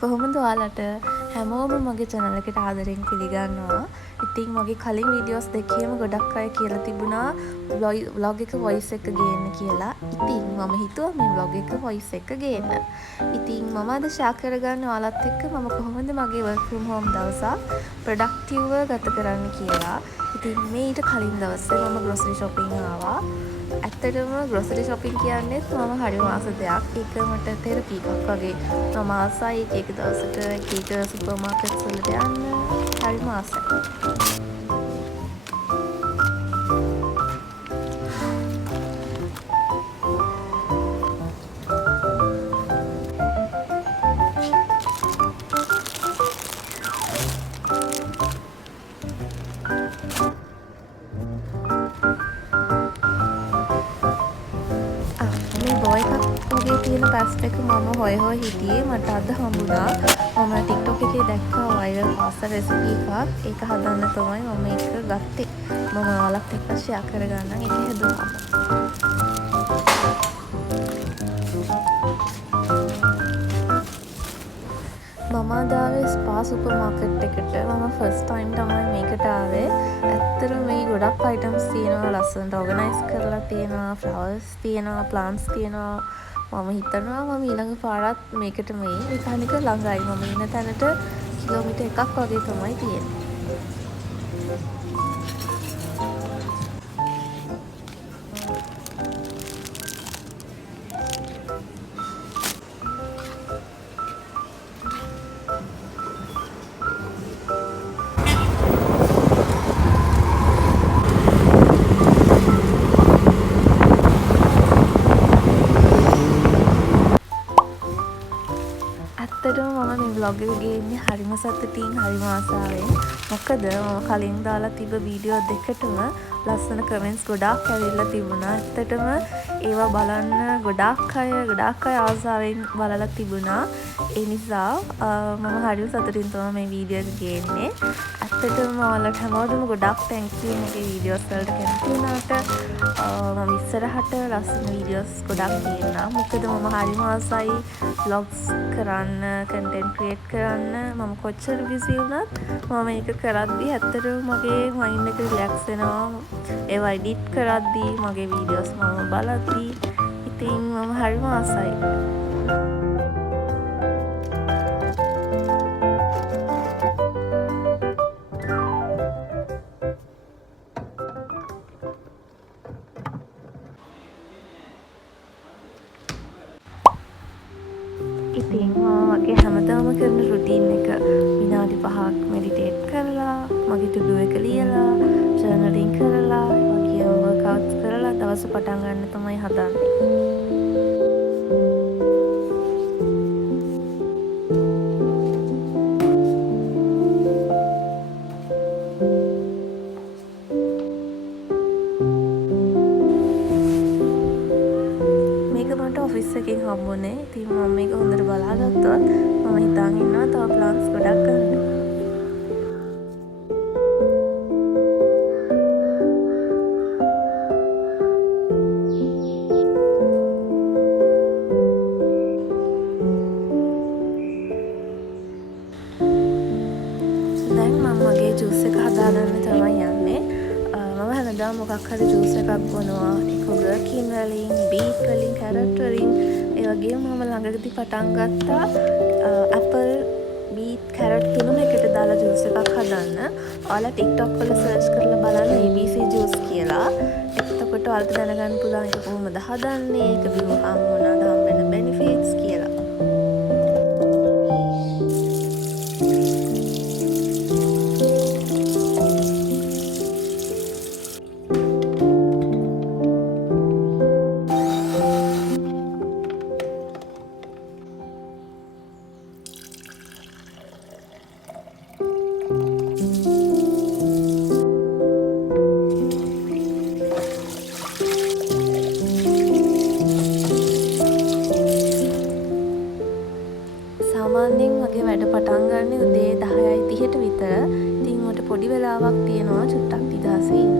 කොහොමද ඔයාලට හැමෝම මගේ channel එකට ආදරෙන් පිළිගන්නවා. ඉතින් මගේ කලින් වීඩියෝස් දෙකේම ගොඩක් අය කියලා තිබුණා vlog එක voice එක ගේන්න කියලා. ඉතින් මම හිතුවා මේ vlog එක voice එක ගේන්න. ඉතින් මම අද share කරගන්නේ ඔයාලත් එක්ක මම කොහොමද මගේ work from home දවසක් productive ගත කරන්න කියලා. ඉතින් මේ ඊට කලින් දවසේ මම grocery shopping ආවා. ඇත්තටම grocery shopping කියන්නේ මම හරිම ආස දෙයක්. ඒක මට තෙරපි එකක් වගේ. මම ආසයි එක දවසට එක සුපර් මාකට්ස් වලට යන්න. හරිම ආසයි. බොයි එකක් වගේ තියෙන පැස්ට් එක මම හොය හිටියේ මට අද හම්බුණා. මම TikTok එකේ දැක්කා වයිරල් පාස්තා රෙසිපි එකක්. ඒක හදන්න තමයි මම ඒක ගත්තේ. මම ඔයාලත් එක්ක ෂෙයා කරගන්නම් ඒක හදුවා. මම ආවේ ස්පා සුපර් මාකට් එකට. මම ෆස්ට් ටයිම් තමයි මේකට ආවේ. ඇත්තටම මේ ගොඩක් අයිටම්ස් තියෙනවා, ලස්සනට ඕගනයිස් කරලා තියෙනවා, ෆ්ලවර්ස් තියෙනවා, ප්ලාන්ට්ස් තියෙනවා. මම හිතනවා මම ඊළඟ පාරත් මේකට මේ විකානික ළඟයි. මම ඉන්න තැනට කිලෝමීටර් එකක් වගේ තමයි තියෙන්නේ. ඇත්තටම මම මේ vlog එක ගේන්නේ හරිම සතුටින් හරිම ආසාවෙන්. මොකද මම කලින් දාලා තිබ්බ වීඩියෝ දෙකටම ලස්සන කමෙන්ට්ස් ගොඩාක් ඇවිල්ලා තිබුණා. ඇත්තටම ඒවා බලන්න ගොඩාක් අය ආසාවෙන් බලලා තිබුණා. ඒ නිසා මම හරිම සතුටින් තමයි මේ වීඩියෝ එක ගේන්නේ. ඇත්තටම ඔයාලට හැමෝටම ගොඩාක් thank you මගේ වීඩියෝස් වලට කැමති වුණාට. මම ඉස්සරහට ලස්සන වීඩියෝස් ගොඩක් ගේන්නම්. මොකද මම හරිම ආසයි vlogs කරන්න, content create කරන්න. මම කොච්චර busy වුණත් මම මේක කරද්දී ඇත්තටම මගේ mind එක relax වෙනවා. ඒවා edit කරද්දී මගේ වීඩියෝස් මම බලද්දී ඉතින් මම හරිම ආසයි. ඉතින් මගේ හැමදාම කරන රුටීන් එක විනාඩි 5ක් මෙඩිටේට් කරලා, මගේ to do එක ලියලා, ජර්නලින් කරලා, වගේම වර්ක්අවුට්ස් කරලා දවස පටන් ගන්න තමයි හදන්නේ. ඔෆිස් එකෙන් හම්බුනේ. ඉතින් මම මේක හොඳට බලාගත්තොත් මම හිතාගෙන ඉන්නවා තව ප්ලාන්ස් ගොඩක් ගන්න. දැන් මම මගේ ජූස් එක හදාගන්න තමයි යන්නේ. මම හැමදාම මොකක් හරි ජූස් එකක් බොනවා. ඒක ගර්කින් වලින්, බීට් වලින්, කැරට් වලින්. ඒ වගේම මම ළඟදී පටන් ගත්තා ඇපල්, බීට්, කැරට් තුනම එකට දාලා ජූස් එකක් හදන්න. ඔයාලා TikTok වල සර්ච් කරලා බලන්න ABC ජූස් කියලා. එතකොට ඔයාලට දැනගන්න පුළුවන් ඒක කොහොමද හදන්නේ, ඒක බිව්වහම මොනවද හම්බෙන benefits කියලා. සාමාන්‍යයෙන් මගේ වැඩ පටන් ගන්න උදේ 10:30ට විතර. ඉතින් මට පොඩි වෙලාවක් තියෙනවා චුට්ටක් නිදහසේ ඉන්න.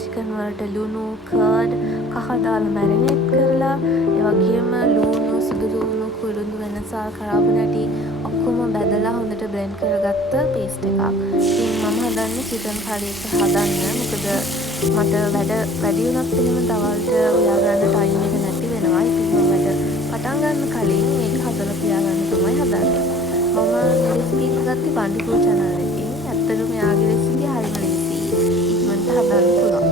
චිකන් වලට ලුණු, කර්ඩ්, කහ දාලා මැරිනේට් කරලා, ඒ වගේම ලුණු, සුදු ලුණු, කුළුඳු වෙනසල්, කරාබු නැටි ඔක්කොම බැදලා හොඳට බ්ලෙන්ඩ් කරගත්ත පේස්ට් එකක්. ඉතින් මම හදන්නේ චිකන් කරි එක හදන්න. මොකද මට වැඩි වුණත් එහෙම දවල්ට හොයාගන්න ටයිම් එක නැති වෙනවා. ඉතින් මම වැඩ පටන් ගන්න කලින් මේක හදලා තියාගන්න තමයි හදන්නේ. මම රෙසිපි එක ගත්තේ බන්ඩිපුර channel එකෙන්. ඇත්තටම එයාගේ රෙසිපි හරිම ලේසියි. ඉක්මනට හදන්න පුළුවන්.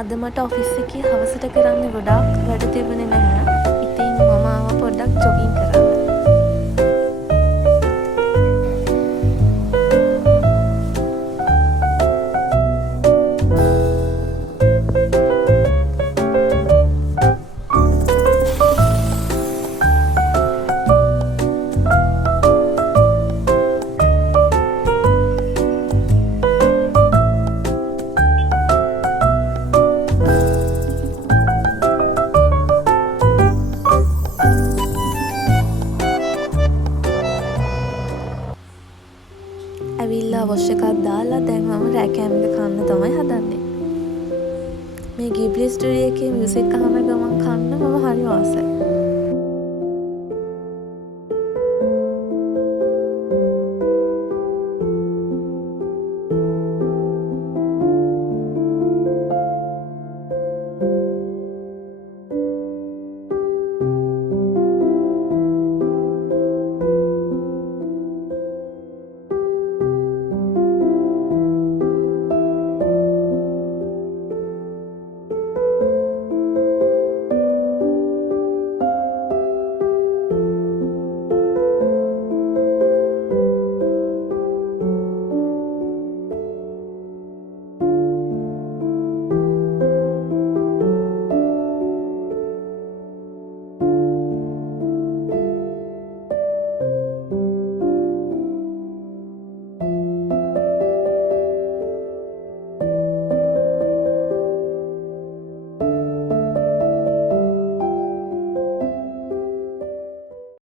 අද මට ඔෆිස් එකේ හවසට කරන්න ගොඩාක් වැඩ තිබුණේ නැහැ. ඉතින් මම ආවා පොඩ්ඩක් ජොගින් කරන්න. ඇවිල්ලා වොෂ් එකක් දාලා දැන් මම රෑකෑම් එක කන්න තමයි හදන්නේ. මේ ගිබ්ලි ස්ටුඩියෝ එකේ මියුසික් අහන ගමන් කන්න මම හරි ආසයි.